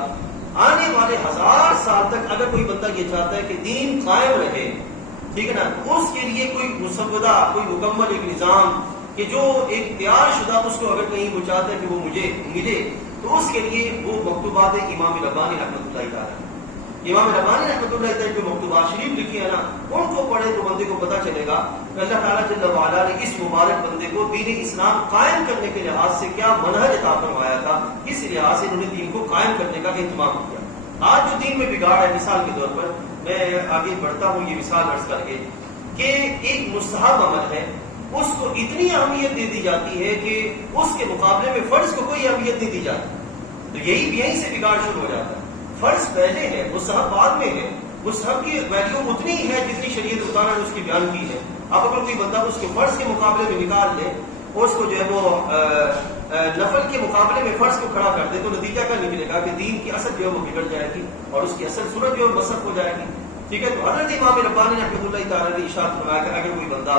آنے والے 1000 سال تک اگر کوئی بندہ یہ چاہتا ہے کہ دین قائم رہے، ٹھیک ہے نا، اس کے لیے کوئی مسودہ، کوئی مکمل ایک نظام کہ جو ایک تیار شدہ اس کو اگر کہیں وہ چاہتا ہے کہ وہ مجھے ملے، تو اس کے لیے وہ مکتوبات امام ربانی رحمۃ اللہ تعالی، امام ربانی رحمۃ اللہ تعالی جو مکتوبات شریف لکھی ہے نا ان کو پڑھے تو بندے کو پتہ چلے گا کہ اللہ تعالیٰ جل وعلا نے اس مبارک بندے کو دین اسلام قائم کرنے کے لحاظ سے کیا منہج عطا فرمایا تھا، کس لحاظ سے انہوں نے دین کو قائم کرنے کا اہتمام کیا. آج جو دین میں بگاڑ ہے، مثال کے طور پر میں آگے بڑھتا ہوں یہ مثال عرض کر کے کہ ایک مستحب عمل ہے اس کو اتنی اہمیت دے دی جاتی ہے کہ اس کے مقابلے میں فرض کو کوئی اہمیت نہیں دی جاتی. تو یہیں سے بگاڑ شروع ہو جاتا ہے. فرض پہلے ہے، مستحب بعد میں ہے. مستحب کی ویلیو اتنی ہے جتنی شریعت اتارا نے اس کی بیان کی ہے. اب اگر کوئی بندہ اس کے فرض کے مقابلے میں نکال لے اور اس کو جو ہے وہ نفل کے مقابلے میں فرض کو کھڑا کر دے تو نتیجہ کیا نکلے گا کہ دین کی اصل جو ہے وہ بگڑ جائے گی اور اس کی اصل صورت جو ہے مسخ ہو جائے گی. ٹھیک ہے، تو حضرت امام ربانی رحمۃ اللہ تعالی نے ارشاد فرمایا کہ اگر کوئی بندہ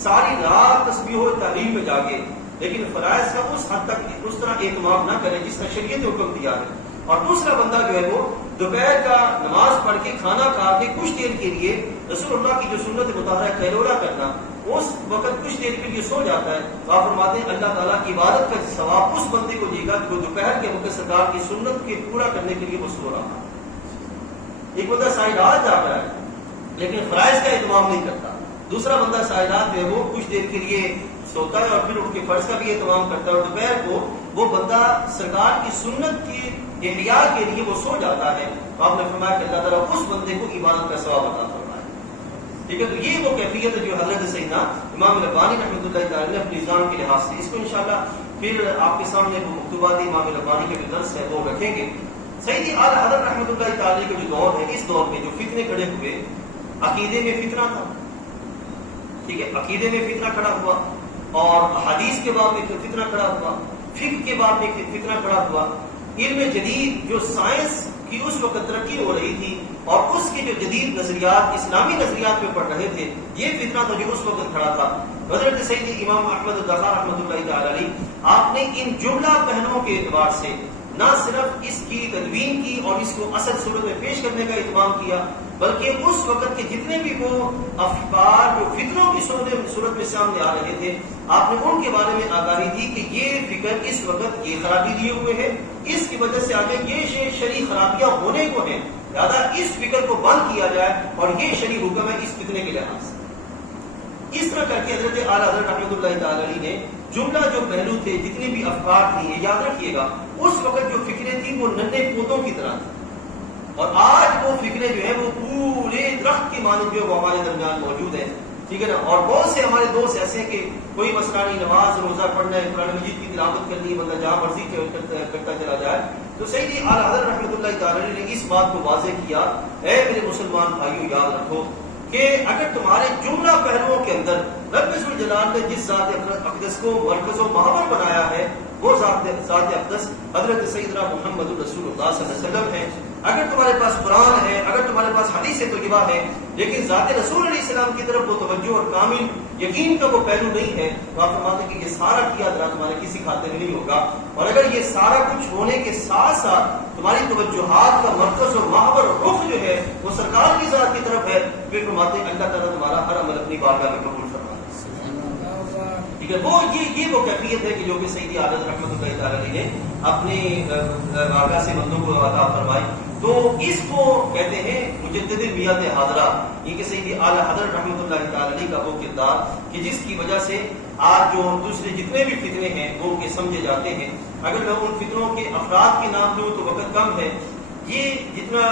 ساری رات تسبیح و تحلیل میں جاگے لیکن فرائض کا اس حد تک اس طرح اہتمام نہ کرے جس طرح شریعت نے حکم دیا ہے، اور دوسرا بندہ جو ہے وہ دوپہر کا نماز پڑھ کے کھانا کھا کے کچھ دیر کے لیے رسول اللہ کی جو سنت مطالعہ قیلولہ کرنا اس وقت کچھ دیر کے لیے سو جاتا ہے، تو آپ فرماتے ہیں اللہ تعالیٰ کی عبادت کا ثواب اس بندے کو دے گا کہ وہ دوپہر کے وقت سرکار کی سنت کے پورا کرنے کے لیے وہ سو رہا ہے. ایک بندہ سائیدات جا رہا ہے لیکن فرائض کا اہتمام نہیں کرتا، دوسرا بندہ سائیدات جو ہے وہ کچھ دیر کے لیے سوتا ہے اور پھر اٹھ کے فرض کا بھی اہتمام کرتا ہے، اور دوپہر کو وہ بندہ سرکار کی سنت کی احیاء کے لیے وہ سو جاتا ہے. تو آپ نے فرمایا کہ اللہ تعالیٰ اس بندے کو عبادت کا ثواب عطا فرمائے. ٹھیک ہے، تو یہ وہ کیفیت ہے جو حضرت سیدنا امام ربانی رحمۃ اللہ تعالی نے اپنے نظام کے لحاظ سے، اس کو انشاءاللہ پھر آپ کے سامنے وہ مکتوبات امام ربانی کے جو درس ہے وہ رکھیں گے. سیدی اعلیٰ حضرت رحمۃ اللہ تعالی کا جو دور ہے، اس دور میں جو فتنے کھڑے ہوئے، عقیدے میں فتنہ تھا. ٹھیک ہے، عقیدے میں فتنہ کھڑا ہوا اور حدیث کے باب میں فتنہ کھڑا ہوا، فقہ کے باب میں فتنہ کھڑا ہوا. علم جدید جو سائنس کی اس وقت ترقی ہو رہی تھی اور اس کے جو جدید نظریات اسلامی نظریات میں پڑھ رہے تھے، یہ فتنہ تھا جو اس وقت کھڑا تھا. حضرت سیدی امام احمد الدخا رحمۃ اللہ تعالی علیہ آپ نے ان جملہ پہلوؤں کے اعتبار سے نہ صرف اس کی تدوین کی اور اس کو اصل صورت میں پیش کرنے کا اہتمام کیا، بلکہ اس وقت کے جتنے بھی وہ افکار جو فتنوں کی صورت میں سامنے آ رہے تھے، آپ نے ان کے بارے میں آگاہی دی کہ یہ فکر اس وقت یہ خرابی دیے ہوئے ہے، اس کی وجہ سے آگے یہ شرعی خرابیاں ہونے کو ہیں، لہٰذا اس فکر کو بند کیا جائے اور یہ شرعی حکم ہے اس فتنے کے لحاظ سے. اس طرح کر کے حضرت اعلیٰ حضرت رحمۃ اللہ تعالی علیہ نے جملہ جو پہلو تھے، جتنے بھی افکار تھے، یہ یاد رکھیے گا اس وقت جو فکریں تھیں وہ ننھے پودوں کی طرح تھیں، اور آج وہ فکریں جو ہیں وہ پورے درخت کی مانند جو ہمارے درمیان موجود ہیں. ٹھیک ہے نا. اور بہت سے ہمارے دوست ایسے ہیں کہ کوئی مسئلہ نہیں، نماز روزہ پڑھنا ہے، قرآن مجید کی تلاوت کرنی ہے، بندہ جہاں مرضی کرتا چلا جائے. تو سیدی اعلیٰ حضرت رحمۃ اللہ تعالی نے اس بات کو واضح کیا، اے میرے مسلمان بھائیوں یاد رکھو کہ اگر تمہارے جملہ پہلوؤں کے اندر رب ذوالجلال نے جس ذات اقدس کو مرکز و محور بنایا ہے وہ ذات اقدس حضرت سیدنا محمد رسول اللہ صلی اللہ علیہ وسلم ہے. اگر تمہارے پاس قرآن ہے، اگر تمہارے پاس حدیث طیبہ ہے، لیکن ذات رسول علیہ السلام کی طرف وہ توجہ اور کامل یقین کا وہ پہلو نہیں ہے، تو آپ فرماتے ہیں کہ یہ سارا کیا ذرا تمہارے کسی خاطر نہیں ہوگا. اور اگر یہ سارا کچھ ہونے کے ساتھ ساتھ تمہاری توجہات کا مرکز اور محور اور رخ جو ہے وہ سرکار کی ذات کی طرف ہے، پھر فرماتے ہیں اللہ تعالیٰ تمہارا ہر عمل اپنی بارگاہ میں قبول فرمائے. ٹھیک ہے، وہ کیفیت ہے کہ جو کہ سیدی حضرت رحمۃ اللہ تعالی نے اپنی بارگاہ سے بندوں کو عطا فرمائی. تو اس کو کہتے ہیں مجدد میات حاضرہ، یہ کہ سیدی اعلیٰ حضرت رحمۃ اللہ تعالی کا وہ کردار کہ جس کی وجہ سے آج جو دوسرے جتنے بھی فتنے ہیں وہ ان کے سمجھے جاتے ہیں. اگر میں ان فتنوں کے افراد کے نام لوں تو وقت کم ہے. یہ جتنا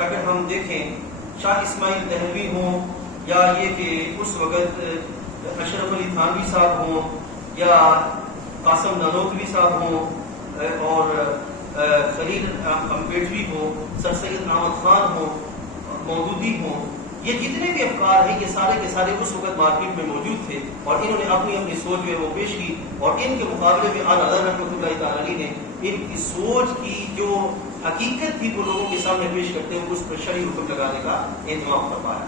اگر ہم دیکھیں شاہ اسماعیل دہلوی ہوں، یا یہ کہ اس وقت اشرف علی تھانوی صاحب ہوں، یا قاسم نانوتوی صاحب ہوں، اور خلیل امبیڈوی ہوں، سر سید احمد خان ہوں، مودودی ہوں، یہ جتنے بھی افکار ہیں یہ سارے کے سارے اس وقت مارکیٹ میں موجود تھے اور انہوں نے اپنی اپنی سوچ جو ہے وہ پیش کی. اور ان کے مقابلے میں اعلیٰ حضرت رحمۃ اللہ تعالی نے ان کی سوچ کی جو حقیقت تھی وہ لوگوں کے سامنے پیش کرتے ہوئے اس پر شرعی حکم لگانے کا اہتمام فرمایا.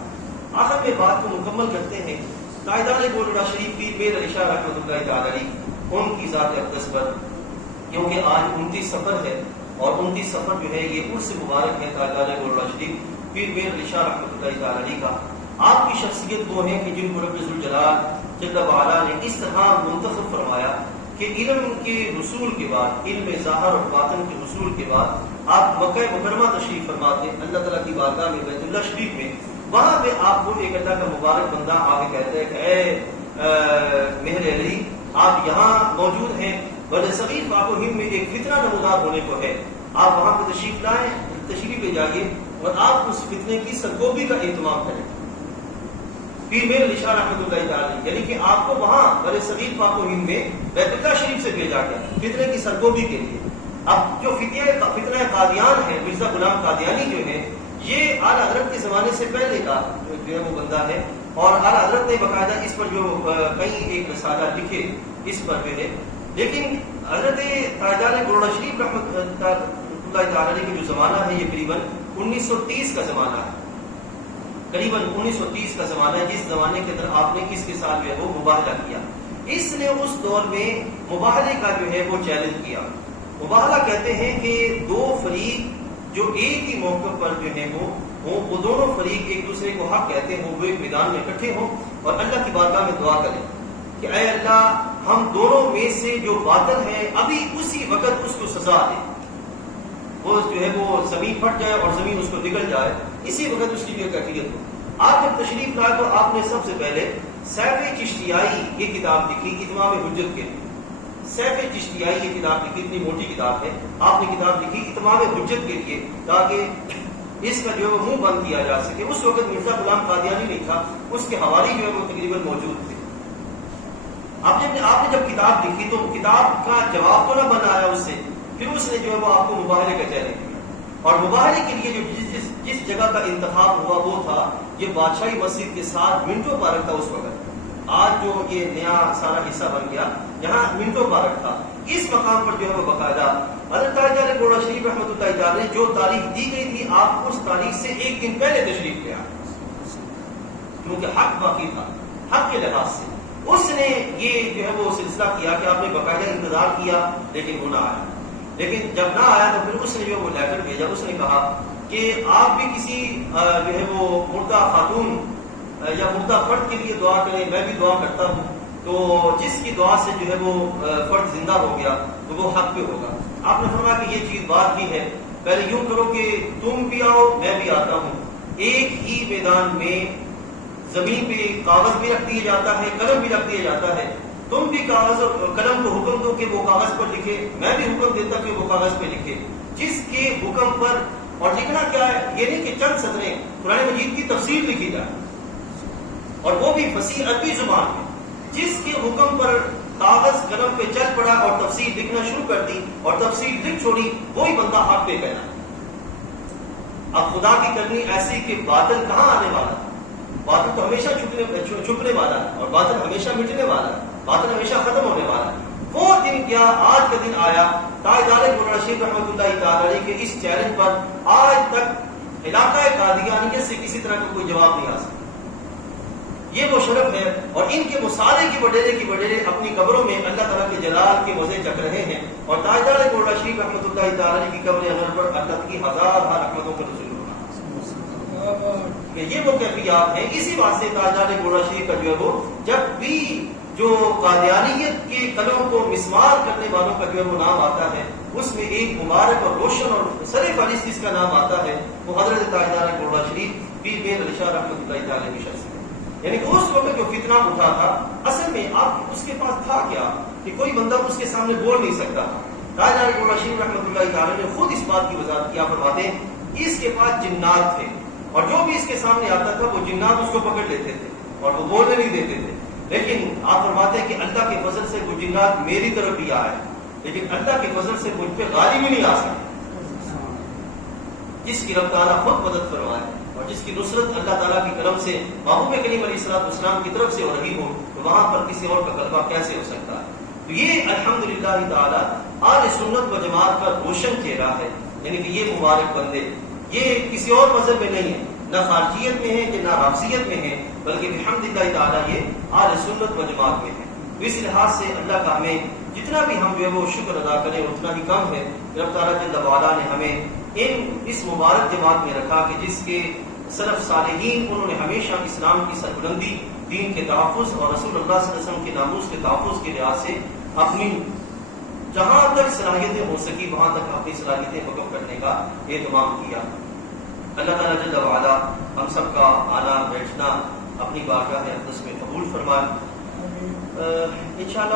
آخر میں بات کو مکمل کرتے ہیں. قائدان گولڈا شریف پیر میر علی شاہ رحمۃ اللہ تعالی ان کی ذات اقدس پر، کیونکہ آج 29 سفر ہے اور 29 سفر جو ہے یہ عرس مبارک ہے قائدان گولڈا شریف پیر میر علی شاہ رحمۃ اللہ تعالی کا. آپ کی شخصیت وہ ہے کہ جن کو رب ذوالجلال جل وعلا نے اس طرح منتخب فرمایا کہ علم کے حصول کے بعد، علم ظاہر اور باطن کے حصول کے بعد آپ مکہ مکرمہ تشریف فرماتے اللہ تعالیٰ کی بارگاہ میں بیت اللہ شریف میں. وہاں پہ آپ کو ایک اللہ کا مبارک بندہ آگے کہتے ہیں کہ اے مہر علی آپ یہاں موجود ہیں، بر صغیر پاک و ہند میں ایک فتنہ نمودار ہونے کو ہے، آپ وہاں پہ تشریف لائیں، تشریف لے جائیے اور آپ اس فتنے کی سرگوبی کا اہتمام کریں. پیر میر علی شاہ رحمۃ اللہ تعالی یعنی کہ آپ کو وہاں بر صغیر پاک و ہند میں بیت اللہ شریف سے بھیجا گیا فتنے کی سرگوبی کے لیے. اب جو فتنہ قادیان ہے، مرزا غلام قادیانی جو ہے، یہ اعلیٰ حضرت کے زمانے سے پہلے کا جو ہے وہ بندہ ہے اور اعلیٰ حضرت نے باقاعدہ اس پر جو کئی ایک رسالہ لکھے اس پر جو ہے. لیکن حضرت تاجدار گولڈا شریف رحمۃ اللہ تعالی کا جو زمانہ ہے یہ قریباً 1930 کا زمانہ ہے، قریباً 1930 کا زمانہ ہے، جس زمانے کے اندر آپ نے اس کے ساتھ جو ہے وہ مباہلہ کیا. اس نے اس دور میں مباہلے کا جو ہے وہ چیلنج کیا. مباہلہ کہتے ہیں کہ دو فریق جو ایک ہی موقع پر جو ہے وہ دونوں فریق ایک دوسرے کو حق کہتے ہیں، وہ ایک میدان میں اکٹھے ہوں اور اللہ کی بارگاہ میں دعا کریں کہ اے اللہ ہم دونوں میں سے جو باطل ہے ابھی اسی وقت اس کو سزا دے، وہ جو ہے وہ زمین پھٹ جائے اور زمین اس کو نکل جائے، اسی وقت اس کی جو کیفیت ہو. آپ جب تشریف لائے تو آپ نے سب سے پہلے سیف چشتیائی یہ کتاب لکھی اتمام حجت کے لیے. سیف چشتیائی یہ کتاب لکھی، اتنی موٹی کتاب ہے، آپ نے کتاب لکھی اتمام حجت کے لیے تاکہ اس کا جو ہے وہ منہ بند کیا جا سکے. اس وقت مرزا غلام قادیانی نہیں تھا، اس کے حوالی جو ہے وہ تقریباً موجود تھے. آپ نے جب کتاب لکھی تو کتاب کا جواب تو نہ بنا آیا اس سے، پھر اس نے جو ہے وہ آپ کو مباہلے کا چیلنج کیا اور مباہلے کے لیے جو جس جگہ کا انتخاب ہوا وہ تھا یہ بادشاہی مسجد کے ساتھ منٹو پارک تھا اس وقت. آج جو یہ نیا سارا حصہ بن گیا یہاں منٹو پارک تھا. اس مقام پر جو ہے وہ باقاعدہ حضرت تاجدار گولڈا شریف رحمۃ اللہ تعالی جو تاریخ دی گئی تھی آپ اس تاریخ سے ایک دن پہلے تشریف لے آئے کیونکہ حق باقی تھا. حق کے لحاظ سے اس نے یہ جو ہے وہ سلسلہ کیا کہ آپ نے باقاعدہ انتظار کیا لیکن وہ نہ آیا. لیکن جب نہ آیا تو پھر اس نے جو وہ لیٹر بھیجا، اس نے کہا کہ آپ بھی کسی جو ہے وہ مردہ خاتون یا مردہ فرد کے لیے دعا کریں، میں بھی دعا کرتا ہوں، تو جس کی دعا سے جو ہے وہ فرد زندہ ہو گیا تو وہ حق پہ ہوگا. آپ نے فرمایا کہ یہ چیز بات بھی ہے، پہلے یوں کرو کہ تم بھی آؤ میں بھی آتا ہوں، ایک ہی میدان میں زمین پہ کاغذ بھی رکھ دیا جاتا ہے، قلم بھی رکھ دیا جاتا ہے، تم بھی کاغذ اور قلم کو حکم دو کہ وہ کاغذ پر لکھے، میں بھی حکم دیتا کہ وہ کاغذ پہ لکھے. جس کے حکم پر، اور لکھنا کیا ہے یہ نہیں کہ چند سطریں قرآن مجید کی تفسیر لکھی جائے اور وہ بھی فصیح عربی زبان میں. جس کے حکم پر کاغذ قلم پہ چل پڑا اور تفسیر لکھنا شروع کر دی اور تفسیر لکھ چھوڑی، وہی بندہ حق پہ گیا. اب خدا کی کرنی ایسی کہ باطل کہاں آنے والا ہے؟ باطل تو ہمیشہ چھپنے والا ہے، اور باطل ہمیشہ مٹنے والا ہے، باطل ہمیشہ ختم ہونے والا ہے. وہ دن کیا، آج کا دن آیا. تاجدار مولانا رشید رحمۃ اللہ تعالی علیہ کے اس چیلنج پر آج تک علاقہ قادیانیت سے کسی طرح کا کوئی جواب نہیں آ سکتا. یہ وہ شرف ہے، اور ان کے مصالحے کی وڈیرے اپنی قبروں میں اللہ تعالیٰ کے جلال کے مزے چک رہے ہیں. اور تاجدار مولانا رشید رحمۃ اللہ تعالی علیہ کی قبر انور پر اللہ کی ہزار رحمتوں کا نزول ہونا. کہ یہ وہ کیفیات ہیں. اسی واسطے تاجدار مولانا رشید کا جو ہے وہ جب بھی جو قادیانیت کے قلم کو مسمار کرنے والوں کا جو ہے وہ نام آتا ہے، اس میں ایک مبارک اور روشن اور سر فہرست جس کا نام آتا ہے وہ حضرت تاجدار مولانا شریف پیر میر علی شاہ رحمۃ اللہ تعالی کی شخص ہے. یعنی کہ اس وقت جو فتنہ اٹھا تھا، اصل میں آپ اس کے پاس تھا کیا کہ کوئی بندہ اس کے سامنے بول نہیں سکتا. تاجدار مولانا شریف رحمۃ اللہ تعالی نے خود اس بات کی وضاحت کیا. فرماتے ہیں اس کے پاس جنات تھے، اور جو بھی اس کے سامنے آتا تھا وہ جنات اس کو پکڑ لیتے تھے اور وہ بولنے نہیں دیتے تھے. لیکن آپ فرماتے ہیں کہ اللہ کے فضل سے وہ جنات میری طرف بھی آئے، لیکن اللہ کے فضل سے مجھ پہ غالب ہی نہیں آ سکے. جس کی رب تعالیٰ خود مدد فرمائے اور جس کی نصرت اللہ تعالیٰ کی طرف سے محبوب کریم علیہ السلام کی طرف سے ہو رہی ہو، تو وہاں پر کسی اور کا غلبہ کیسے ہو سکتا ہے؟ تو یہ الحمدللہ تعالیٰ اہل سنت و جماعت کا روشن چہرہ ہے. یعنی کہ یہ مبارک بندے یہ کسی اور مذہب میں نہیں ہے، نہ خارجیت میں ہے کہ نہ رافضیت میں ہے، بلکہ بحمدللہ تعالیٰ یہ اہل سنت و جماعت میں ہے. تو اس لحاظ سے اللہ کا ہمیں جتنا بھی ہم جو ہے وہ شکر ادا کریں اتنا ہی کم ہے. رب تعالیٰ جل وعلا نے ہمیں اس مبارک جماعت میں رکھا کہ جس کے سلف صالحین انہوں نے ہمیشہ اسلام کی سربلندی، دین کے تحفظ اور رسول اللہ صلی اللہ علیہ وسلم کے ناموس کے تحفظ کے لحاظ سے اپنی جہاں تک صلاحیتیں ہو سکی وہاں تک اپنی صلاحیتیں وقف کرنے کا اہتمام کیا. اللہ تعالیٰ جل وعلا ہم سب کا آنا بیٹھنا اپنی بارگاہ اقدس میں قبول فرمائے. انشاءاللہ